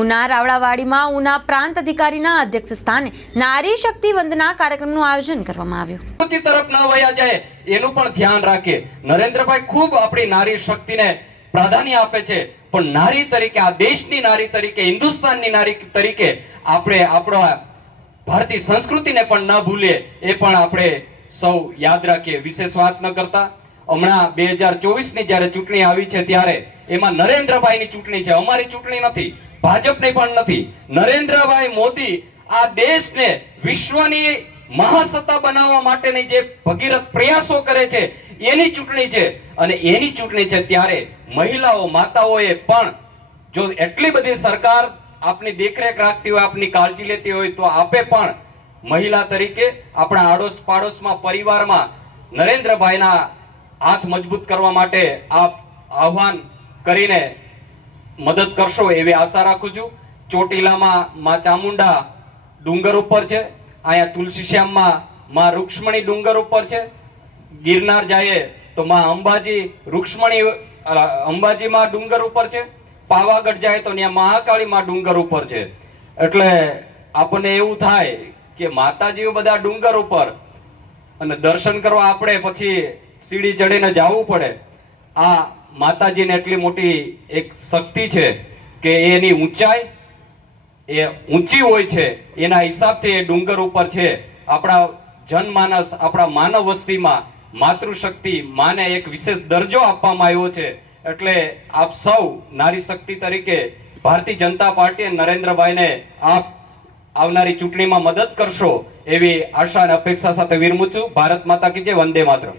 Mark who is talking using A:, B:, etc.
A: ઉના રાવળાવાડીમાં ઉના પ્રાંત અધિકારીના અધ્યક્ષ સ્થાને નારી શક્તિ વંદના કાર્યક્રમનું આયોજન કરવામાં આવ્યું.
B: તરફ ન વયા જાય, એનું પણ ધ્યાન રાખે. નરેન્દ્રભાઈ ખૂબ આપણી નારી શક્તિને પ્રાધાન્ય આપે છે. પણ નારી તરીકે, આ દેશની નારી તરીકે, હિન્દુસ્તાનની નારી તરીકે આપણે આપણા ભારતીય સંસ્કૃતિને પણ ન ભૂલીએ, એ પણ આપણે સૌ યાદ રાખીએ. વિશેષ વાત ન કરતા. હમણાં બે હજાર ચોવીસની જ્યારે ચૂંટણી આવી છે, ત્યારે એમાં નરેન્દ્રભાઈની ચૂંટણી છે. અમારી ચૂંટણી નથી. ભાજપની પણ નથી. નરેન્દ્રભાઈ મોદી આ દેશને વિશ્વની મહાસત્તા બનાવવા માટેની જે ભગીરથ પ્રયાસો કરે છે, એની ચૂંટણી છે. અને એની ચૂંટણી છે ત્યારે મહિલાઓ, માતાઓએ પણ જો એટલી બધી સરકાર આપની દેખરેખ રાખતી હોય, આપની કાળજી લેતી હોય, તો આપે પણ મહિલા તરીકે આપણા આડોશ પાડોશમાં પરિવારમાં નરેન્દ્રભાઈના હાથ મજબૂત કરવા માટે આપ આહવાન કરીને મદદ કરશો એવી આશા રાખું છું. ચોટીલામાં માં ચામુંડા ડુંગર ઉપર છે. અહીંયા તુલસીશ્યામમાં મા રૂક્ષ્મણી ડુંગર ઉપર છે. ગિરનાર જઈએ તો મા અંબાજી રૂક્ષ્મણી અંબાજીમાં ડુંગર ઉપર છે. પાવાગઢ જાય તો ત્યાં મહાકાળીમાં ડુંગર ઉપર છે. એટલે આપણને એવું થાય કે માતાજીઓ બધા ડુંગર ઉપર અને દર્શન કરવા આપણે પછી સીડી ચડીને જવું પડે. આ માતાજીને એટલી મોટી એક શક્તિ છે કે એની ઊંચાઈ એ ઊંચી હોય છે, એના હિસાબથી એ ડુંગર ઉપર છે. આપણા જનમાનસ આપણા માનવ વસ્તીમાં માતૃશક્તિ માને એક વિશેષ દરજ્જો આપવામાં આવ્યો છે. એટલે આપ સૌ નારી શક્તિ તરીકે ભારતીય જનતા પાર્ટી નરેન્દ્રભાઈને આપ આવનારી ચૂંટણીમાં મદદ કરશો એવી આશા અને અપેક્ષા સાથે વિરમું છું. ભારત માતા કી જય, વંદે માતરમ.